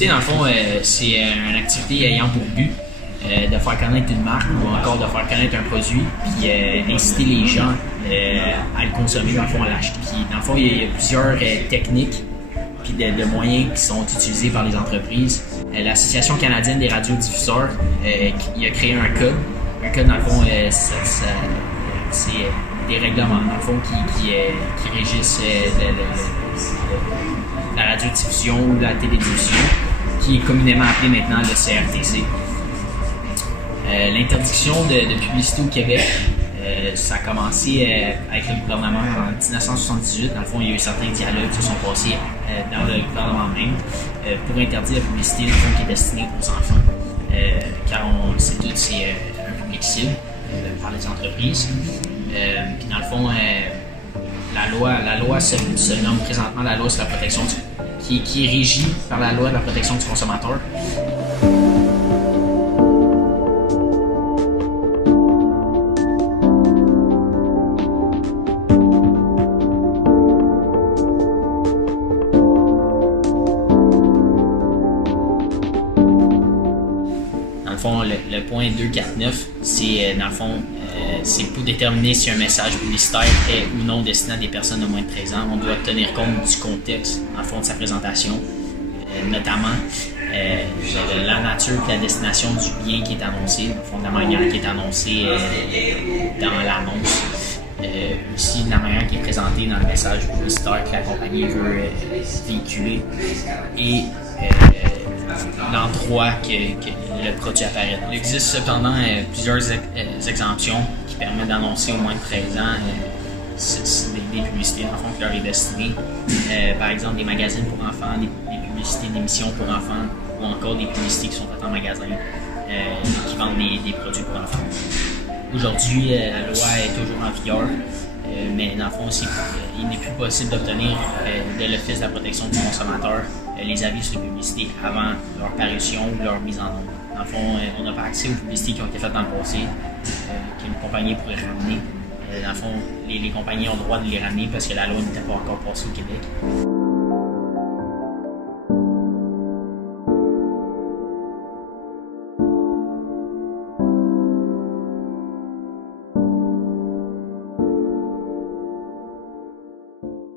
publicité, dans le fond, c'est une activité ayant pour but de faire connaître une marque ou encore de faire connaître un produit, puis inciter les gens à le consommer, dans le fond, à l'acheter. Puis, dans le fond, il y a plusieurs techniques puis de moyens qui sont utilisés par les entreprises. L'Association canadienne des radiodiffuseurs il a créé un code. Un code, dans le fond, c'est des règlements, dans le fond, qui régissent la radiodiffusion ou la télédiffusion, qui est communément appelé maintenant le CRTC. L'interdiction de publicité au Québec, ça a commencé avec le gouvernement en 1978. Dans le fond, il y a eu certains dialogues qui se sont passés dans le gouvernement même pour interdire la publicité qui est destinée aux enfants. Car on sait tous que c'est un public cible par les entreprises. Puis dans le fond, la loi se nomme présentement la loi sur la protection qui est régie par la loi de la protection du consommateur. Le point 249, c'est dans le fond, c'est pour déterminer si un message publicitaire est ou non destiné à des personnes de moins de 13 ans. On doit tenir compte du contexte, dans le fond, de sa présentation, notamment la nature et la destination du bien qui est annoncé, dans le fond, de la manière qui est annoncée dans l'annonce. Aussi de la manière qui est présentée dans le message publicitaire que la compagnie veut véhiculer et l'endroit que le produit apparaît. Il existe cependant plusieurs exemptions qui permettent d'annoncer au moins de 13 ans des publicités en fond qui leur est destinées. Par exemple, des magazines pour enfants, des publicités d'émissions pour enfants ou encore des publicités qui sont faites en magasin qui vendent des produits pour enfants. Aujourd'hui, la loi est toujours en vigueur, mais dans le fond, il n'est plus possible d'obtenir de l'Office de la protection du consommateur les avis sur les publicités avant leur parution ou leur mise en œuvre. Dans le fond, on n'a pas accès aux publicités qui ont été faites dans le passé, qu'une compagnie pourrait ramener. Dans le fond, les compagnies ont le droit de les ramener parce que la loi n'était pas encore passée au Québec.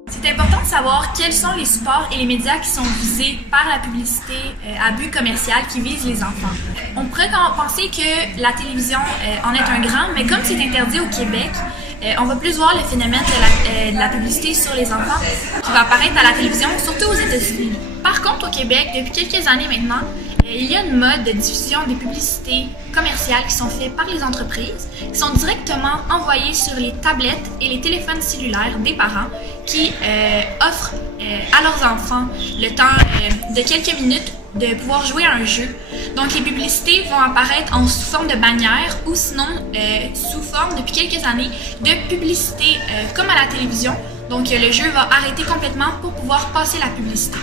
C'est important de savoir quels sont les supports et les médias qui sont visés par la publicité à but commercial qui vise les enfants. On pourrait penser que la télévision en est un grand, mais comme c'est interdit au Québec, on va plus voir le phénomène de la publicité sur les enfants qui va apparaître à la télévision, surtout aux États-Unis. Par contre, au Québec, depuis quelques années maintenant, il y a une mode de diffusion des publicités commerciales qui sont faites par les entreprises, qui sont directement envoyées sur les tablettes et les téléphones cellulaires des parents qui offrent à leurs enfants le temps de quelques minutes de pouvoir jouer à un jeu. Donc les publicités vont apparaître sous forme de bannières ou sinon sous forme, depuis quelques années, de publicités comme à la télévision. Donc le jeu va arrêter complètement pour pouvoir passer la publicité.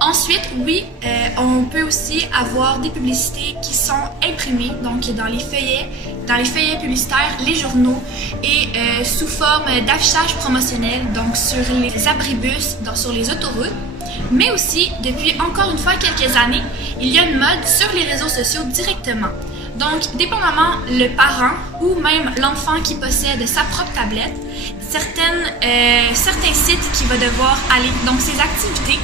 Ensuite, oui, on peut aussi avoir des publicités qui sont imprimées, donc dans les feuillets publicitaires, les journaux, et sous forme d'affichage promotionnel, donc sur les abribus, sur les autoroutes. Mais aussi, depuis encore une fois quelques années, il y a une mode sur les réseaux sociaux directement. Donc, dépendamment le parent ou même l'enfant qui possède sa propre tablette, certains sites qu'il va devoir aller, donc ces activités,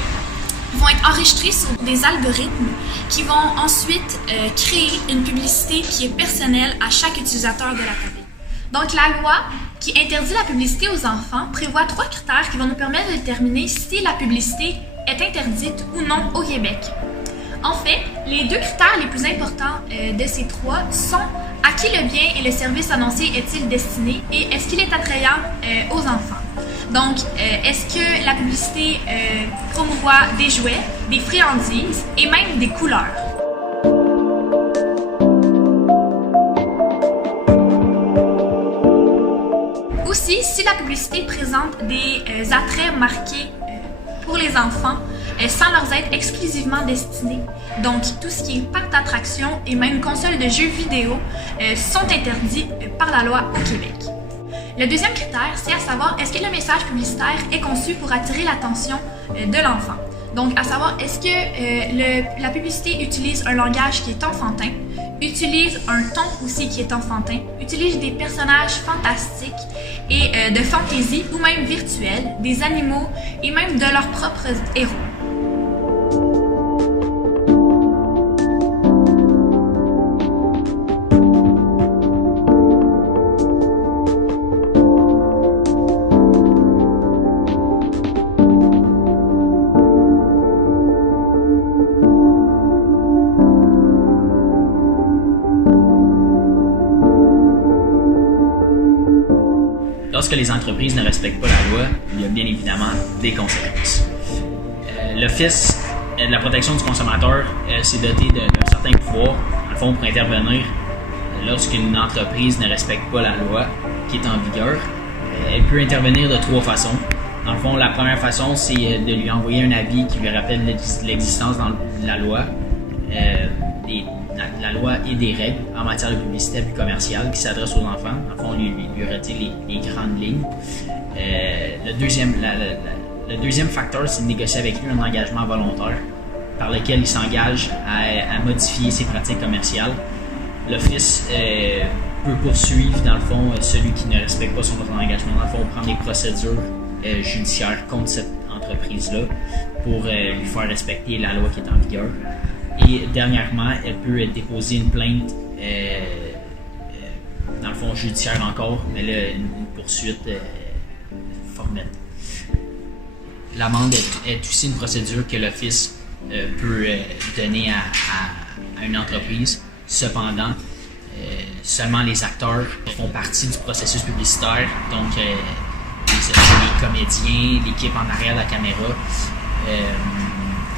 vont être enregistrés sur des algorithmes qui vont ensuite créer une publicité qui est personnelle à chaque utilisateur de la tablette. Donc la loi qui interdit la publicité aux enfants prévoit 3 critères qui vont nous permettre de déterminer si la publicité est interdite ou non au Québec. En fait, les 2 critères les plus importants de ces 3 sont à qui le bien et le service annoncé est-il destiné et est-ce qu'il est attrayant aux enfants. Donc, est-ce que la publicité promouvoit des jouets, des friandises et même des couleurs? Aussi, si la publicité présente des attraits marqués pour les enfants, sans leur être exclusivement destinés, donc tout ce qui est parc d'attraction et même console de jeux vidéo sont interdits par la loi au Québec. Le deuxième critère, c'est à savoir est-ce que le message publicitaire est conçu pour attirer l'attention de l'enfant. Donc, à savoir, est-ce que la publicité utilise un langage qui est enfantin, utilise un ton aussi qui est enfantin, utilise des personnages fantastiques et de fantaisie ou même virtuels, des animaux et même de leurs propres héros. Lorsque les entreprises ne respectent pas la loi, il y a bien évidemment des conséquences. L'Office de la protection du consommateur s'est doté d'un certain pouvoir, dans le fond, pour intervenir lorsqu'une entreprise ne respecte pas la loi qui est en vigueur. Elle peut intervenir de 3 façons. Dans le fond, la première façon, c'est de lui envoyer un avis qui lui rappelle l'existence dans la loi, la loi et des règles en matière de publicité et commerciale qui s'adressent aux enfants. Dans le fond, lui retire les grandes lignes. Le deuxième facteur, c'est de négocier avec lui un engagement volontaire par lequel il s'engage à modifier ses pratiques commerciales. L'Office peut poursuivre, dans le fond, celui qui ne respecte pas son engagement. Dans le fond, prendre des procédures judiciaires contre cette entreprise-là pour lui faire respecter la loi qui est en vigueur. Et dernièrement, elle peut déposer une plainte, dans le fond judiciaire encore, mais là, une poursuite formelle. L'amende est aussi une procédure que l'Office peut donner à une entreprise. Cependant, seulement les acteurs font partie du processus publicitaire, donc les comédiens, l'équipe en arrière de la caméra,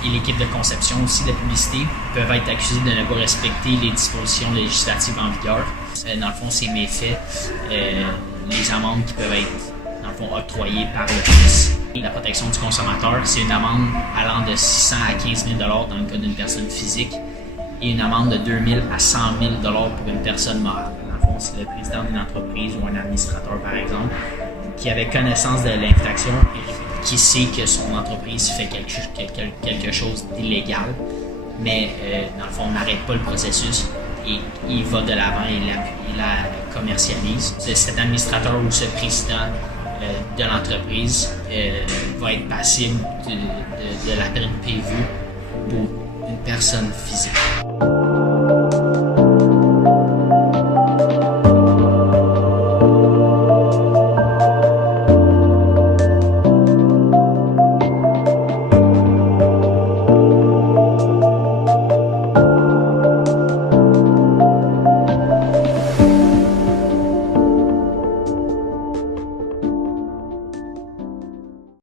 et l'équipe de conception aussi de la publicité peuvent être accusés de ne pas respecter les dispositions législatives en vigueur. Dans le fond, ces méfaits, les amendes qui peuvent être, dans le fond, octroyées par l'Office. La protection du consommateur, c'est une amende allant de 600 à 15 000 $ dans le cas d'une personne physique et une amende de 2 000 à 100 000 $ pour une personne morale. Dans le fond, c'est le président d'une entreprise ou un administrateur, par exemple, qui avait connaissance de l'infraction et qui sait que son entreprise fait quelque chose d'illégal, mais dans le fond, on n'arrête pas le processus et il va de l'avant et la commercialise. Cet administrateur ou ce président de l'entreprise va être passible de la peine prévue pour une personne physique.